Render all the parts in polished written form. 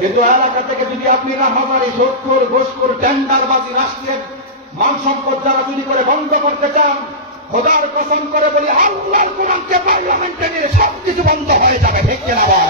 কিন্তু এলাকা থেকে যদি আপনি রাহাজারি, সোদখোর, ঘুষখোর, টেন্ডারবাজি, রাষ্ট্রের মান সম্পদ যারা চুরি করে বন্ধ করতে চান, খোদার কসম করে বলি আল্লাহর কোরআনকে পার্লামেন্টে নিয়ে সবকিছু বন্ধ হয়ে যাবে। ঠিক কিনা বল?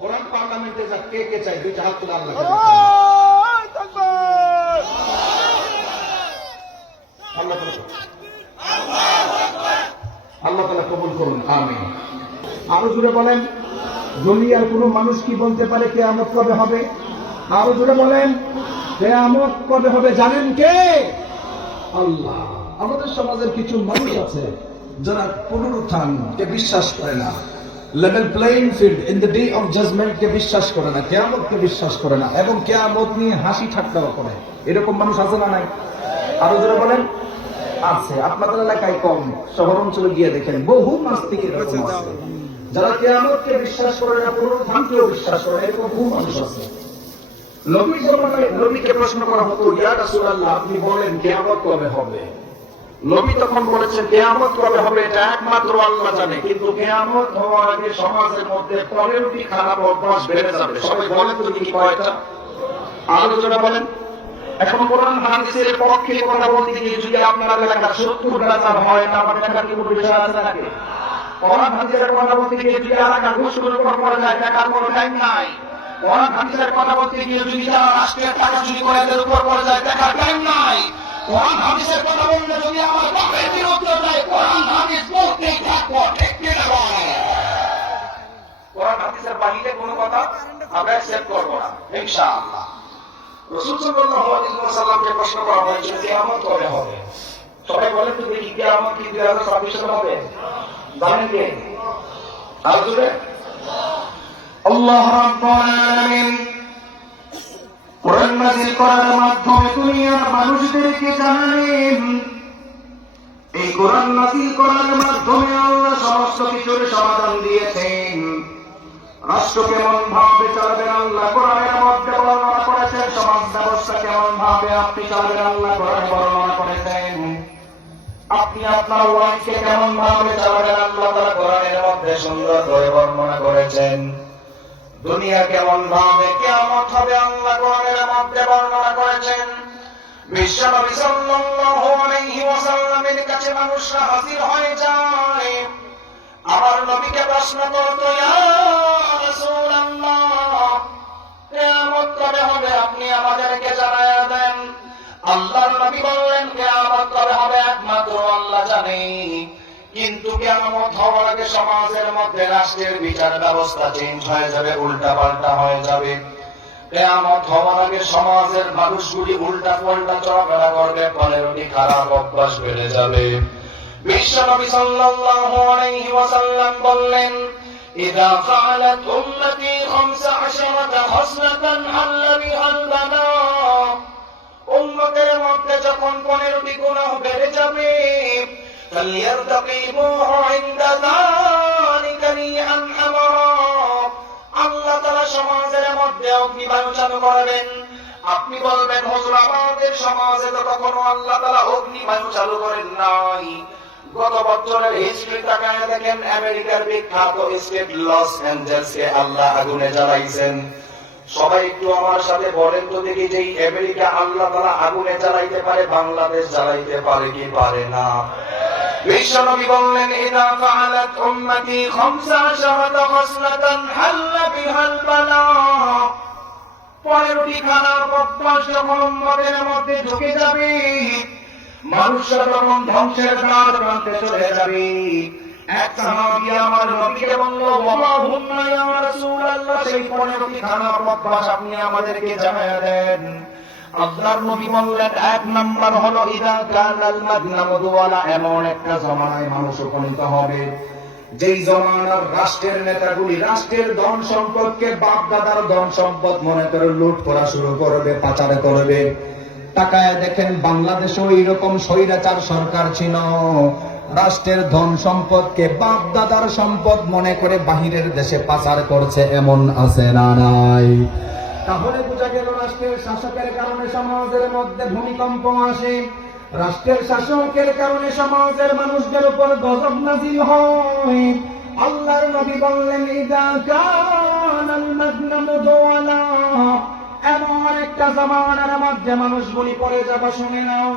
কোরআন পার্লামেন্টে যা কে কে চাই? দুইটা হাত তুলে আল্লাহ আল্লাহ তাআলা কবুল করুন, আমিন। আরো জোরে বলেন, দুনিয়ার কোন মানুষ কি বলতে পারে কিয়ামত কবে হবে? আরো জোরে বলেন, কিয়ামত কবে হবে জানেন কে? আল্লাহ। আমাদের সমাজের কিছু মানুষ আছে যারা পুনরুত্থানকে বিশ্বাস করে না, level playing field in the day of judgement কে বিশ্বাস করে না, কিয়ামতকে বিশ্বাস করে না, এবং কিয়ামত নিয়ে হাসি ঠাট্টা করে। এরকম মানুষ আছে না নাই? আরো জোরে বলেন, আছে। আপনাদের এলাকায় কম, শহর অঞ্চলে গিয়ে দেখেন বহু নাস্তিক এরকম আছে যারা কিয়ামতকে বিশ্বাস করে না, পুনরুত্থানকেও বিশ্বাস করে। এরকম বহু মানুষ আছে। নবীকে প্রশ্ন করা হতো, ইয়া রাসূলুল্লাহ, আপনি বলেন কিয়ামত কবে হবে? নবী তখন বলেছেন, কিয়ামত কবে হবে এটা একমাত্র আল্লাহ জানে, কিন্তু কিয়ামত হওয়ার আগে সমাজের মধ্যে 15টি খারাপ অভ্যাস বেড়ে যাবে। সবাই বলেন তো কি কয়টা? আলোচনা বলেন। এখন কোরআন হাদিসের পক্ষে কথা বলতে গিয়ে যদি আপনার এলাকার 70 রাজার হয়, না আমার টাকার কি কোনো বিষয় আছে নাকি? কোরআন হাদিসের কথা বলতে গিয়ে যদি এলাকা ঘুষখোরের উপর পড়ে যায়, টাকার কোনো টাইম নাই। কোরআন হাদিসের কথা বলতে গিয়ে যদি যারা রাষ্ট্রের টাকা চুরি করে এদের উপর পড়ে যায়, টাকার টাইম নাই। কোরআন হাদিসের কথা বললে যদি আমার বাপের বিরুদ্ধে যায়, কোরআন হাদিস বলতেই থাকবো। ঠিক কিনা বলেন? কোরআন হাদিসের বাহিরে কোনো কথা আমরা অ্যাকসেপ্ট করবো না ইনশাআল্লাহ। রাসূল সাল্লাল্লাহু আলাইহি ওয়াসাল্লামকে প্রশ্ন করা হয়েছিল, কিয়ামত কবে হবে? সবাই বলেন তো দেখি, কিয়ামত কি 2026 সালে হবে? জানেন কে? আর জোরে আল্লাহ রাব্বুল আলামিন কোরআন নাযিল করার মাধ্যমে দুনিয়ার মানুষদেরকে জানালেন, এই কোরআন নাযিল করার মাধ্যমে আল্লাহ সমস্ত কিছুর সমাধান দিয়েছেন। রাষ্ট্র কেমন ভাবে চালাবেন আল্লাহ কোরআনের মধ্যে বর্ণনা করেছেন, সমাজ ব্যবস্থা কেমন ভাবে আপনি চালাবেন আল্লাহ কোরআনে বর্ণনা করেছেন। আপনি আপনার ওয়াইফকে কেমন ভাবে চালাবেন আল্লাহ তাআলা কোরআনের মধ্যে সুন্দর করে বর্ণনা করেছেন। দুনিয়া কেমন ভাবে কিয়ামত হবে আল্লাহ কোরআনের মধ্যে বর্ণনা করেছেন। বিশ্বনবী সাল্লাল্লাহু আলাইহি ওয়াসাল্লামের কাছে মানুষরা হাজির হয়ে যায়, আমার নবীকে প্রশ্ন করত, ইয়া রাসূলুল্লাহ, কিয়ামত কবে হবে আপনি আমাদেরকে জানায়া দেন। আল্লাহর নবী বললেন, কিয়ামত কবে হবে একমাত্র আল্লাহ জানে, কিন্তু কিয়ামত হওয়ার আগে সমাজের মধ্যে রাষ্ট্রের বিচার ব্যবস্থা চেঞ্জ হয়ে যাবে, উল্টা পাল্টা হয়ে যাবে। কিয়ামত হওয়ার আগে সমাজের মানুষগুলি উল্টা পাল্টা চলাফেরা করবে, 15টি খারাপ অভ্যাস বেড়ে যাবে। বিশ্বনবী সাল্লাল্লাহু আলাইহি ওয়াসাল্লাম বললেন, ইযা ফাআলাত উম্মতি 15 খাসলাতান হাল্লা বিহাল বানা, উম্মতের মধ্যে যখন 15টি গুনাহ বেড়ে যাবে, ফালইয়ারতাকিবুহু ইনদা যালিকা লিআন আমারা, আল্লাহ তাআলা সমাজের মধ্যে অগ্নিবায়ু চালু করবেন। আপনি বলবেন, হুজুর আমাদের সমাজে তো কখনো আল্লাহ তাআলা অগ্নিবায়ু চালু করেন নাই। গত বছরের হিস্ট্রি তাকায় দেখেন, আমেরিকার বিখ্যাত স্টেট লস অ্যাঞ্জেলসকে আল্লাহ আগুনে জ্বালাইছেন। সবাই একটু আমার সাথে বলেন তো দেখি, যে আমেরিকা আল্লাহ তাআলা আগুনে জ্বালাইতে পারে, বাংলাদেশ জ্বালাইতে পারে কি পারে না? বিশ্বনবী বললেন, ইযা ফাআলাত উম্মতি 15 খাসলাতান হাল্লা বিহাল বালা, 15টি খারাপ অভ্যাস যখন উম্মতের মধ্যে ঢুকে যাবে, মানুষরা তখন ধ্বংসের দ্বার প্রান্তে চলে যাবে। এক সাহাবী আমার নবীকে বলল, ওয়াল্লাহুম্মা ইয়া রাসূলুল্লাহ, সেই 15টি খারাপ অভ্যাস আপনি আমাদেরকে জানায়া দেন। আল্লাহর নবী বললেন, 1 নাম্বার হলো ইযা কানাল মাদনামু দুওয়ালা, এমন একটা জমানায় মানুষ উপনীত হবে যেই জমানার রাষ্ট্রের নেতাগুলি রাষ্ট্রের ধন সম্পদকে বাপ দাদার ধন সম্পদ মনে করে লুট করা শুরু করবে, পাচার করবে। তাকায় দেখেন, বাংলাদেশেও এইরকম স্বৈরাচার সরকার ছিল, রাষ্ট্রের ধন সম্পদকে বাপ দাদার সম্পদ মনে করে বাহিরের দেশে পাচার করছে, এমন আছে না নাই? তাহলে বোঝা গেল, রাষ্ট্রের শাসকের কারণে সমাজের মধ্যে ভূমিকম্প আসে, রাষ্ট্রের শাসকের কারণে সমাজের মানুষদের উপর গজব নাজিল হয়। আল্লাহর নবী বললেন, ইযা কানাল মুদওয়ালা, এমন একটা জামানার মধ্যে মানুষগুলি পড়ে যাবা, শুনে নাও,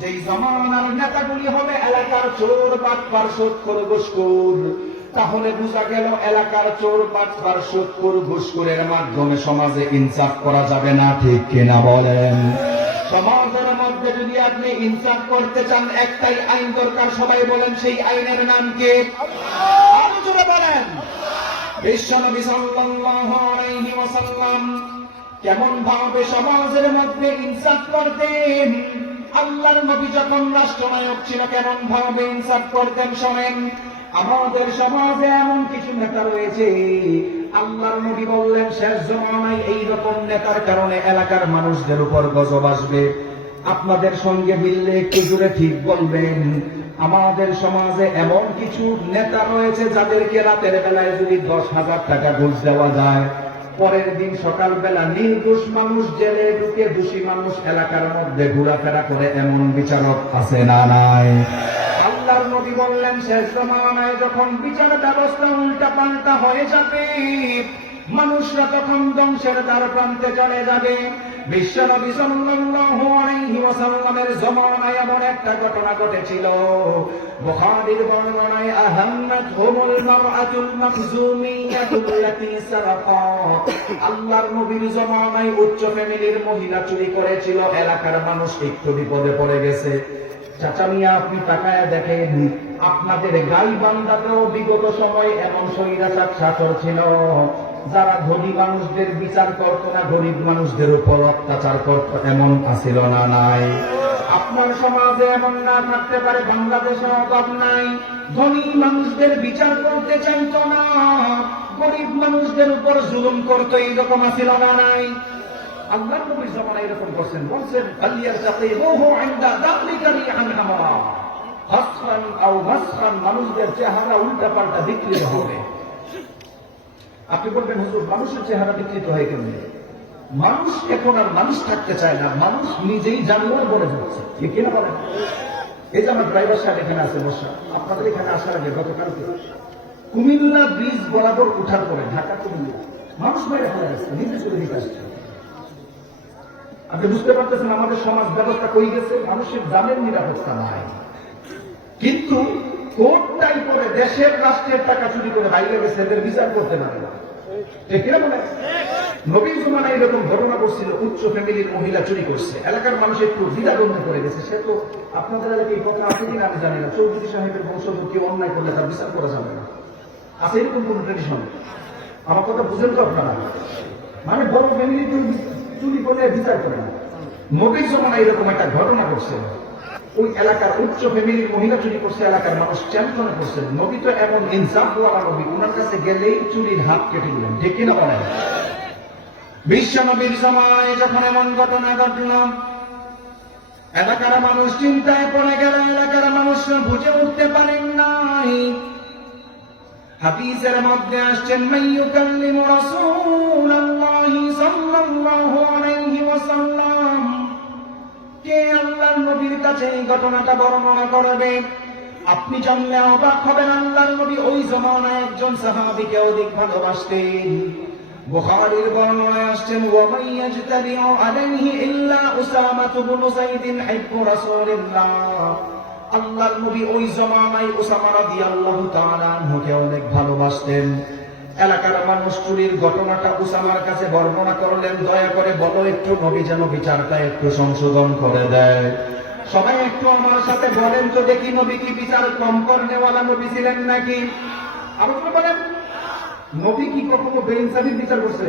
যেই জামানার নেতাগুলি হবে এলাকার চোর বাটপার সুদখোর ঘুষখোর। তাহলে বোঝা গেল এলাকার চোর বাটপার সুদখোর ঘুষখোরের মাধ্যমে সমাজে ইনসাফ করা যাবে না, ঠিক কিনা বলেন? সমাজের মধ্যে যদি আপনি ইনসাফ করতে চান, একটাই আইন দরকার, সবাই বলেন সেই আইনের নাম কি? আরো জোরে বলেন। বিশ্বনবী সাল্লাল্লাহু আলাইহি ওয়াসাল্লাম কেমন ভাবে সমাজের মধ্যে ইনসাফ করতেন? আল্লাহর নবী যখন রাষ্ট্রনায়ক ছিল কেমন ভাবে ইনসাফ করতেন শোনেন। আমাদের সমাজে এমন কিছু নেতা রয়েছে, আল্লাহর নবী বললেন শেষ জমানায় এইরকম নেতার কারণে এলাকার মানুষদের উপর গজব আসবে। আপনাদের সঙ্গে মিললে একটু জোরে ঠিক বলবেন। আমাদের সমাজে এমন কিছু নেতা রয়েছে যাদেরকে রাতের বেলায় যদি 10,000 টাকা ঘুষ দেওয়া যায়, পরের দিন সকালবেলা নির্দোষ মানুষ জেলে ঢুকে, দোষী মানুষ এলাকার মধ্যে ঘোরাফেরা করে, এমন বিচারক আছে না নাই? আল্লাহর নবী বললেন শেষ জমানায় যখন বিচার ব্যবস্থা উল্টা পাল্টা হয়ে যাবে, মানুষরা তখন ধ্বংসের দ্বার প্রান্তে চলে যাবে। বিশ্বনবী সাল্লাল্লাহু আলাইহি ওয়াসাল্লামের জমানায় এমন একটা ঘটনা ঘটেছিল, বুখারীর বর্ণনায়, আহাম্মাতহুমুল মারআতুল মাখজুমিয়াতুল্লাতী সারাকাত। আল্লাহর নবীর জমানায় উচ্চ ফ্যামিলির মহিলা চুরি করেছিল, এলাকার মানুষ একটু বিপদে পড়ে গেছে। চাচা মিয়া, আপনি তাকায়া দেখেন, আপনাদের গাইবান্ধাতেও বিগত সময়ে এমন স্বৈরাচার শাসক ছিল যারা ধনী মানুষদের বিচার করত না, গরিব মানুষদের উপর অত্যাচার করত, এমন আছিল না নাই? আপনার সমাজে এমন না থাকতে পারে, বাংলাদেশে অভাব নাই, ধনী মানুষদের বিচার করতে চাইতো না, গরিব মানুষদের উপর জুলুম করতো, এইরকম আছিল না নাই? আল্লাহর নবীর জামানায় এরকম করছেন, বলছেন আলিয়ার সাথে ওহো ইনদা দাখলিকারি আনহামা হাসরান আও মাসরান, মানুষদের চেহারা উল্টা পাল্টা বিকৃত হবে। আপনি বলবেন হুজুর মানুষের চেহারা বিকৃত হয় কেমনে? মানুষ এখন আর মানুষ থাকতে চায় না, মানুষ নিজেই জানোয়ার বলে যাচ্ছে, ঠিক কিনা বলেন? এই যে আমার ড্রাইভার সাহেব এখানে আছে বসা, আপনাদের এখানে আসার আগে গতকালকে কুমিল্লা ব্রিজ বরাবর উঠার পরে ঢাকা কুমিল্লা মানুষ মেরে ফেলা গেছে, নিজে চলে দিতে আসছে। আপনি বুঝতে পারতেছেন আমাদের সমাজ ব্যবস্থা কই গেছে? মানুষের জানের নিরাপত্তা নাই, কিন্তু কোর্টটাই করে দেশের রাষ্ট্রের টাকা চুরি করে বাইরে গেছে, এদের বিচার করতে পারে না, ঠিক কিনা বলে? নবীর জমানায় এরকম ঘটনা করছিল, উচ্চ ফ্যামিলির মহিলা চুরি করছে, এলাকার মানুষ একটু দ্বিধাদ্বন্দ্ব করে গেছে। সে তো আপনাদের এলাকায় এই কথা আছে কিনা আমি জানি না, চৌধুরী সাহেবের বংশধর কেউ অন্যায় করলে তার বিচার করা যাবে না, আছে এরকম কোন ট্রেডিশন? আমার কথা বুঝেন তো আপনারা? মানে বড় ফ্যামিলি চুরি করে বিচার করে না। নবীর জমানায় এরকম একটা ঘটনা করছে, ওই এলাকার উচ্চ ফ্যামিলির মহিলা চুরি করছে, এলাকার মানুষ চ্যাম্পিয়ন করছে। নবী তো এমন ইনসাফ ওয়ালা নবী, ওনার কাছে গেলেই চুরির হাত কেটে দিলেন, ঠিক কিনা বলেন? বিশ্ব নবীর জামানায় যখন এমন ঘটনা ঘটল, এলাকার মানুষ চিন্তায় পড়ে গেল, এলাকার মানুষরা বুঝে উঠতে পারেন নাই। হাদিসের মধ্যে আসছেন, মাইয়ুকাল্লিমু রাসূলুল্লাহি সাল্লাল্লাহু আলাইহি ওয়াসাল্লাম, কে আল্লাহর নবীর কাছে এই ঘটনাটা বর্ণনা করবে? আপনি জানলে অবাক হবেন, আল্লাহর নবী ওই জমানায় একজন সাহাবীকে অধিক ভালোবাসতেন। বুখারীর বর্ণনায় আসছেন, ওয়া মাইয়াজতাবিউ আলাইহি ইল্লা উসামা ইবনে যায়েদ হিব্বু রাসূলিল্লাহ। আল্লাহর নবী ওই জমানায় উসামা রাদিয়াল্লাহু তাআলা আনহুকে অনেক ভালোবাসতেন। এলাকার মানুষ চুরির ঘটনাটা উসামার কাছে বর্ণনা করলেন, দয়া করে বলো একটু, নবী যেন বিচারটা একটু সংশোধন করে দেয়। সবাই একটু আমার সাথে বলেন তো দেখি, নবী কি বিচার কম করনেওয়ালা নবী ছিলেন নাকি? আলোচনা করেন, নবী কি কখনো বেইনসাফির বিচার করছে?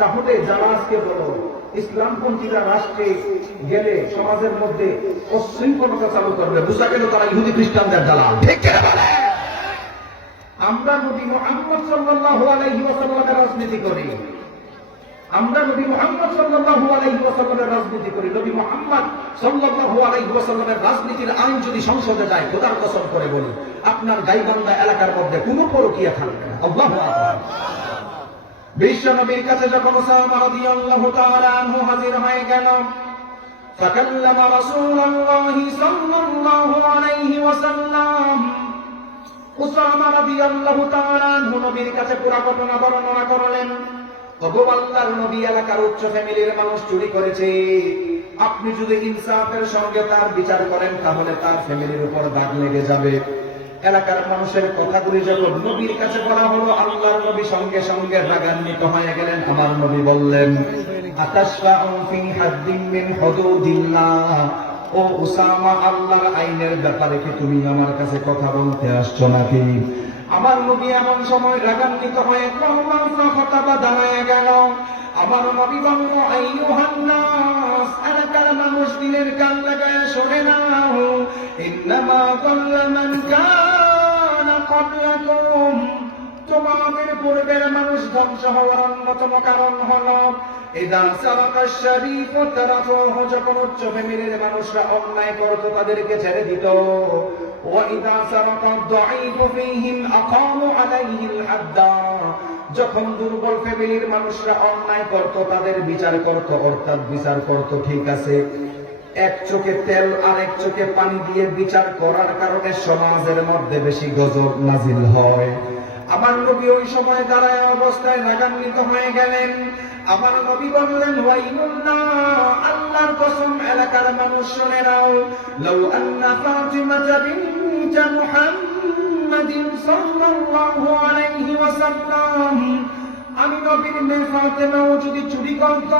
তাহলে যারা আজকে বলো ইসলামপন্থীরা রাষ্ট্রে গেলে সমাজের মধ্যে অশৃঙ্খলতা চালু করবে, বুঝা গেল তারা ইহুদি খ্রিস্টানদের দালাল, ঠিক কিনা বলে? আমরা নবী মুহাম্মদ সাল্লাল্লাহু আলাইহি ওয়াসাল্লামের রাজনীতি করি, আমরা নবী মুহাম্মদ সাল্লাল্লাহু আলাইহি ওয়াসাল্লামের রাজনীতি করি। নবী মুহাম্মদ সাল্লাল্লাহু আলাইহি ওয়াসাল্লামের রাজনীতির আইন যদি সংসদে যায়, খোদার কসম করে বলি, আপনার গাইবান্ধা এলাকার মধ্যে কোনো পরকীয়া থাকবে না। আল্লাহু আকবার। বিশ্ব নবীর কাছে যখন উসামা রাদিয়াল্লাহু তাআলা আনহু হাজির হয়ে গেল, ফাকাল্লামা রাসূলুল্লাহি সাল্লাল্লাহু আলাইহি ওয়াসাল্লাম, উসামা রাদিয়াল্লাহু তাআলা আনহু নবীর কাছে পুরো ঘটনা বর্ণনা করলেন। ওগো আল্লাহর নবী, এলাকার উচ্চ ফ্যামিলির মানুষ চুরি করেছে, আপনি যদি ইনসাফের সঙ্গে তার বিচার করেন তাহলে তার ফ্যামিলির উপর দাগ লেগে যাবে। এলাকার মানুষের কথাগুলি যখন নবীর কাছে বলা হলো, আল্লাহর নবী সঙ্গে সঙ্গে রাগান্বিত হয়ে গেলেন। আমার নবী বললেন, আতাশফাউ ফি হাদ্দিন মিন হুদুদিল্লাহ, ও উসামা, আল্লাহর আইনের ব্যাপারে কি তুমি আমার কাছে কথা বলতে আসছো নাকি? আমার নবী এমন সময় রাগান্বিত হয়ে কথা দাঁড়ায় গেল। আমার নবী বলল, আইয়ুহান নাস, এলাকার মানুষ দিনের কান লাগায় শোনে নাও, ইন্নামা কাল্লা মান কানা ক্বাবলাকুম, তোমাদের পূর্বের মানুষ ধ্বংস হওয়ার অন্যতম কারণ হলো ইদা সারাকা শরীফ তারাফুহু, যখন উচ্চ ফ্যামিলির মানুষরা অন্যায় করত তাদেরকে ছেড়ে দিত, ওয়া ইদা সারাকা দাঈফ ফীহিম আকামু আলাইহিল হাদ্দা, যখন দুর্বল ফ্যামিলির মানুষরা অন্যায় করত তাদের বিচার করত, অর্থাৎ বিচার করত ঠিক আছে, এক চোখে তেল আর এক চোখে পানি দিয়ে বিচার করার কারণে সমাজের মধ্যে বেশি গজব নাজিল হয়। আমার নবী ওই সময় দাঁড়ায় অবস্থায় রাগান্বিত হয়ে গেলেন। আমার নবী বললেন, ওয়াইলুল্লাহ, আল্লাহর কসম, এলাকার মানুষ শুনে নাও, লাউ আন্না ফাতিমাতা বিনত মুহাম্মাদিন সাল্লাল্লাহু আলাইহি ওয়াসাল্লাম, আমি নবীর মেয়ে ফাতেমাও যদি চুরি করত,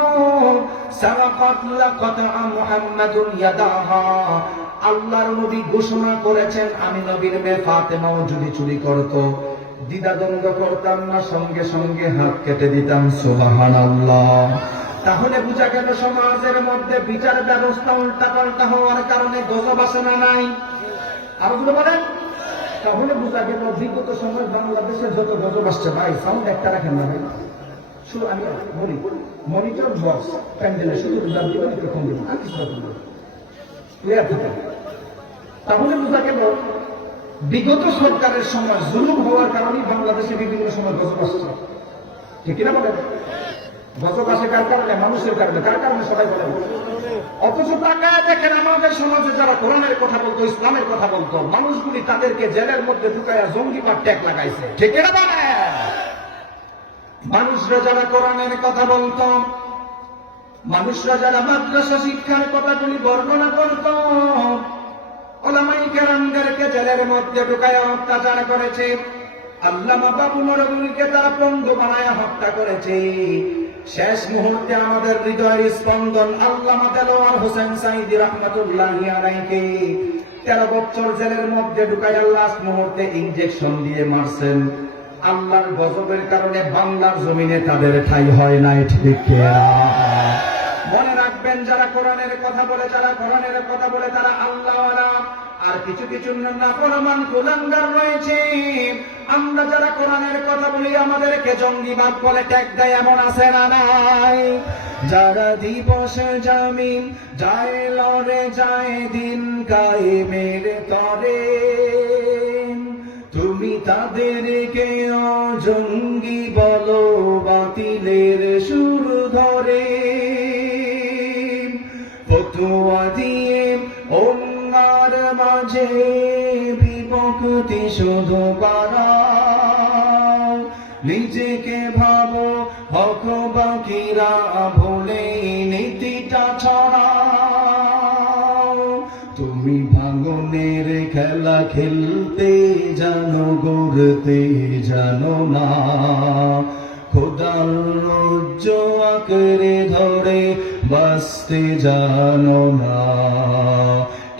সারাকাত লাকাতা মুহাম্মাদুন ইয়াদাহা, আল্লাহর নবী ঘোষণা করেছেন আমি নবীর মেয়ে ফাতেমাও যদি চুরি করত, দ্বিধাদ্বন্দ্ব করতাম না, সঙ্গে সঙ্গে হাত কেটে দিতাম। সুবহানাল্লাহ। তাহলে বোঝা গেল সমাজের মধ্যে বিচার ব্যবস্থা উল্টাপাল্টা হওয়ার কারণে গজব আসে না নাই? আরো গুলো বলেন। তাহলে বোঝা গেল বিগত সময় বাংলাদেশে যত গজব আসছে, ভাই সাউন্ড একটা রাখেন না ভাই, শুধু আমি বলি মনিটর বক্স প্যান্ডেলে শুধু কম দিব আর কিছু ক্লিয়ার থাকে। তাহলে বোঝা গেল বিগত সরকারের সময় জুলুম হওয়ার কারণে বাংলাদেশে বিভিন্ন সময় গজব আসছে, ঠিক কিনা বলেন? গজব আসে কার কারণে? মানুষের কারণে। কার কারণে? সবাই বলেন। অথচ তাকায় দেখেন আমাদের সমাজে যারা কোরআনের কথা বলতো, ইসলামের কথা বলতো, মানুষগুলি তাদেরকে জেলের মধ্যে ঢুকাইয়া জঙ্গিবাদ ট্যাগ লাগাইছে, ঠিক কিনা বলেন? মানুষরা যারা কোরআনের কথা বলতো, মানুষরা যারা মাদ্রাসা শিক্ষার কথাগুলি বর্ণনা করত, উলামায়ে কেরামদেরকে জেলের মধ্যে ঢুকাইয়া অত্যাচার করেছে, আল্লামা বাবু নরগুলিকে তারা পঙ্গু বানায়া হত্যা করেছে। শেষ মুহূর্তে আমাদের হৃদয়ের স্পন্দন আল্লামা দেলোয়ার হোসেন সাঈদী রাহমাতুল্লাহি আলাইহি 13 বছর জেলের মধ্যে ঢুকাইয়া লাস্ট মুহূর্তে ইনজেকশন দিয়ে মারছেন। আল্লাহর গজবের কারণে বাংলার জমিনে তাদের ঠাঁই হয় নাই, ঠিক কিনা? মনে রাখবেন, যারা কোরআনের কথা বলে, যারা কোরআনের কথা বলে তারা আল্লাহওয়ালা, আর কিছু কিছু নাফরমান কুলাঙ্গার রয়েছে। আমরা যারা কোরআনের কথা বলি আমাদেরকে জঙ্গিবাদ বলে ট্যাগ দেয়, এমন আছে না নাই? যারা দিবসে জামিন যায় লড়ে যায় দিন কায়েমের তরে, তুমি তাদেরকে জঙ্গি বলো বাতিলের সুর ধরে, ফতোয়া দিয়ে অন্যার মাঝে বিভক্তি শুধু বাড়াও, নিজেকে ভাবো হক বাকিরা ভুলে নীতিটা ছড়াও, তুমি ভাঙনের খেলা খেলতে জানো, গড়তে জানো না, খোদার রজ্জ আঁকড়ে ধরে বাঁচতে জানো না।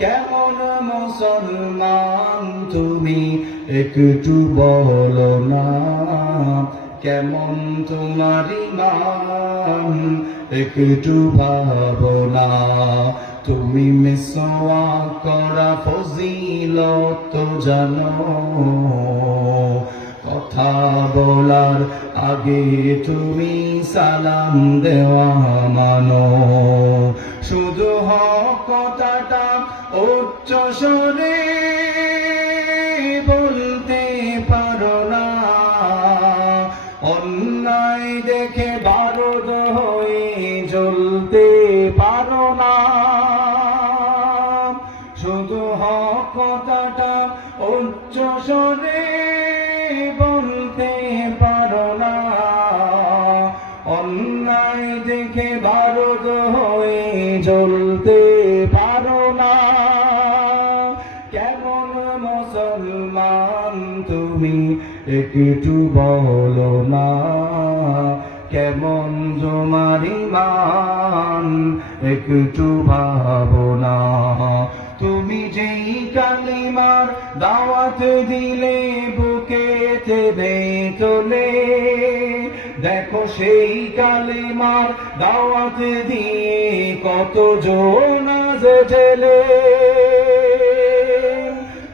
কেমন মুসলমান তুমি একটু বলো না, কেমন তোমার ঈমান একটু ভাবনা, তুমি মিসওয়াক করা ফজিলত জানো, কথা বলার আগে তুমি সালাম দেওয়া মানো, শুধু হক কথাটা উচ্চ স্বরে বলতে পারো না, অন্যায় দেখে বারুদ হয়ে জ্বলতে পারো না, শুধু হক কথাটা উচ্চ স্বরে বলতে পারো না, অন্যায় দেখে বারুদ হয়ে জ্বলতে পারো না। কেমন মুসলমান তুমি একটু বলো না, কেমন তোমার ঈমান একটু ভাবো না। তুমি যেই কালিমার দাওয়াত দিলে বুকেতে তোলে, দেখো সেই কালিমার দাওয়াত দিয়ে কত জন আজ জেলে।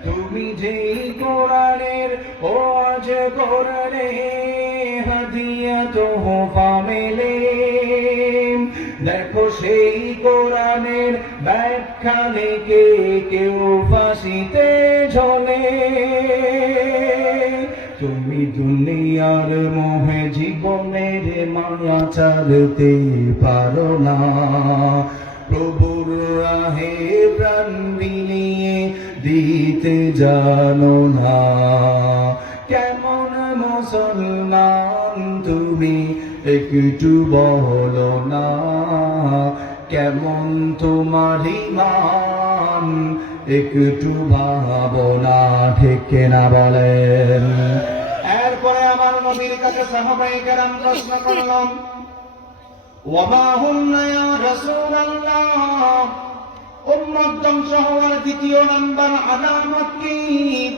তুমি যেই কোরআনের ও আজ কোরআনে হাদিয়া তোহফা মেলে, দেখো সেই কোরআনের ব্যাখ্যা লিখে কেউ ফাঁসিতে ঝোলে। তুমি দুনিয়ার মোহে জীবনের মায়া ছাড়তে পারো না, প্রভুর রাহে প্রাণ বিলিয়ে দিতে জানো না। কেমন মুসলমান তুমি একটু বলো না, কেমন তোমার ঈমান একটু ভাবো না। ঠিক না বলেন? এরপরে আমার নবীর কাছে সাহাবায়ে কেরাম প্রশ্ন করলাম, ওয়ামা হুন্না ইয়া রাসূলুল্লাহ, উম্মত ধ্বংস হওয়ার দ্বিতীয় নাম্বার আলামত কি?